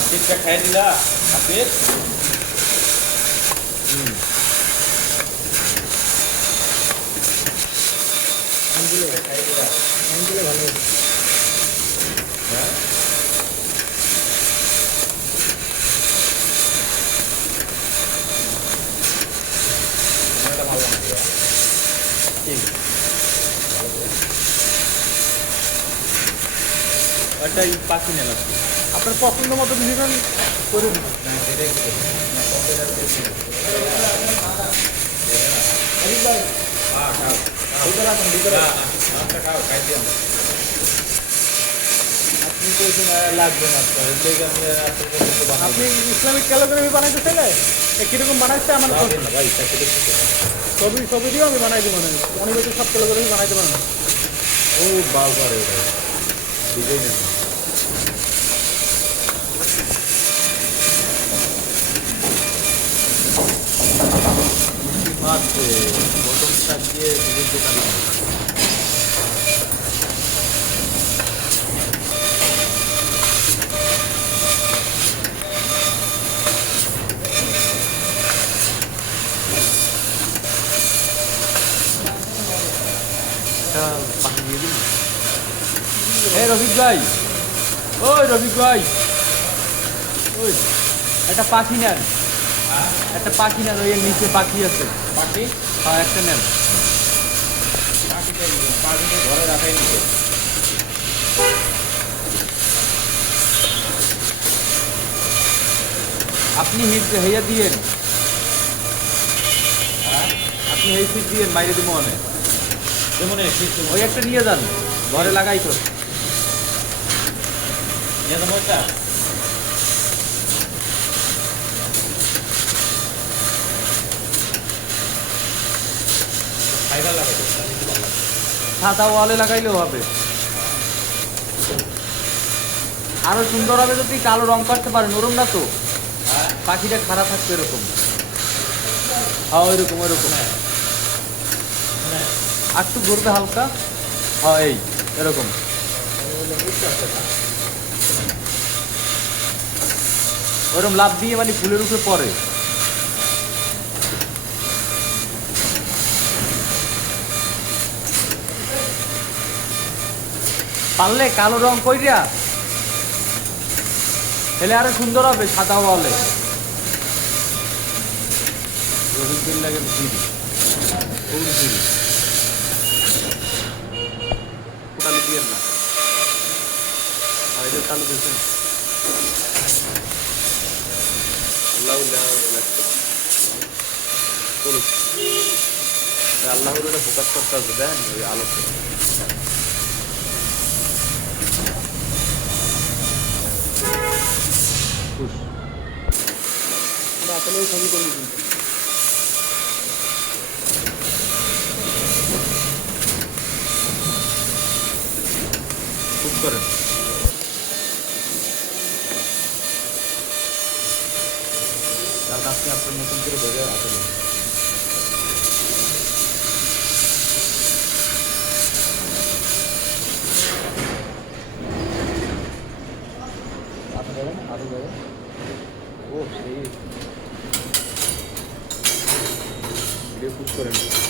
টিপটা খাই দিলা আপনি খাই দিলা ভালো হ্যাঁ এটা ভালো লাগছে ঠিক ওটাই পাখি নেন আপনি আপনার পছন্দ মতো নেবেন করে দিন এটাই তো না কম্পিউটার করছি ভাই হ্যাঁ খাও ভিতরে আসুন ভিতরে আচ্ছা খাও খাই দিও আপনি কইছেন লাগবে না আপনার লেগে আমি আপনার পছন্দ বানাই আপনি ইসলামিক ক্যালিগ্রাফি বানাইতে চাইলে কিরকম বানাইতে আমার না ভাই এটা দেখতে ছবি ছবি দিয়েও আমি বানাই দিব না অনেক বেশি সব ক্যালিগ্রাফি বানাইতে পারেন না ও বাল করে ডিজাইন মাত্র বটনটা দিয়ে বিভিন্ন দোকানে পাখি দিয়ে দিন এই রফিক ভাই ওই রফিক ভাই ওই একটা পাখি নেন একটা পাখি নেন ওই নিচে পাখি আছে পাখি হ্যাঁ একটা নেন পাখিটা ঘরে রাখাই নিতে আপনি হেয়া দিয়েন হ্যাঁ আপনি এই ফিট দিয়েন বাইরে দিব অনেক যেমন ওই একটা নিয়ে যান ঘরে লাগাই তো নিয়ে যাবো একটা ফাইবার লাগাই সাদা ওয়ালে লাগাইলেও হবে আরো সুন্দর হবে যদি কালো রং করতে পারেন ওরম না তো হ্যাঁ পাখিটা খারাপ থাকবে এরকম হ্যাঁ ওইরকম ওইরকম আর একটু ঘুরবে হালকা হ্যাঁ এই এরকম ওরকম লাভ দিয়ে মানে ফুলের উপরে পড়ে পারলে কালো রং কইরা তাহলে আরো সুন্দর হবে সাদা ওয়ালে রবিন লাগে ঝিরি ফুল ঝিরি কালো দিয়ে না এটা কালো দিয়েছেন আল্লাহর এটা ফোকাস করতে হবে দেন ওই আলোকে আসলে ওই ছবি করবি কিন্তু খুব করেন তার কাছে আপনার নতুন করে ধরে আসলে আরো যাবেন ও সেই ভিডিও পুশ করেন